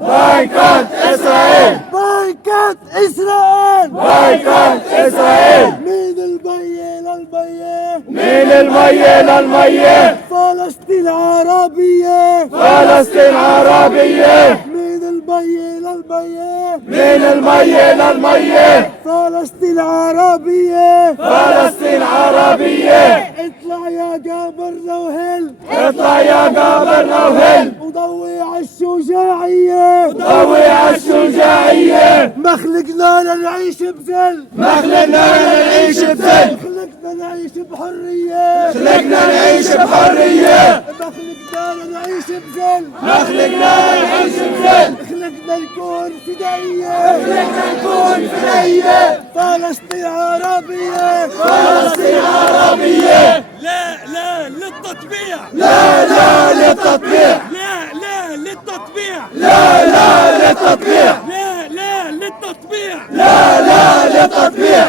بايكوت إسرائيل. بايكوت إسرائيل. بايكوت إسرائيل. من المية للمية. من المية للمية. فلسطين عربية. فلسطين عربية. من المية للمية. من المية للمية. فلسطين عربية. فلسطين عربية. اطلع يا قابرنا وهل. اطلع يا قابرنا وهل. وضوي عالشجاعية. ضوي عالشجاعية. ما خلقنا لنعيش بذل. ما خلقنا نعيش بذل. خلقنا نعيش بحرية. خلقنا نعيش بحرية. ما خلقنا لنعيش بذل. ما خلقنا نعيش بذل. خلقنا نكون فدائية. خلقنا نكون فدائية. فلسطين عربية. فلسطين عربية. لا للتطبيع. لا للتطبيع. لا للتطبيع. لا للتطبيع. لا للتطبيع. لا للتطبيع.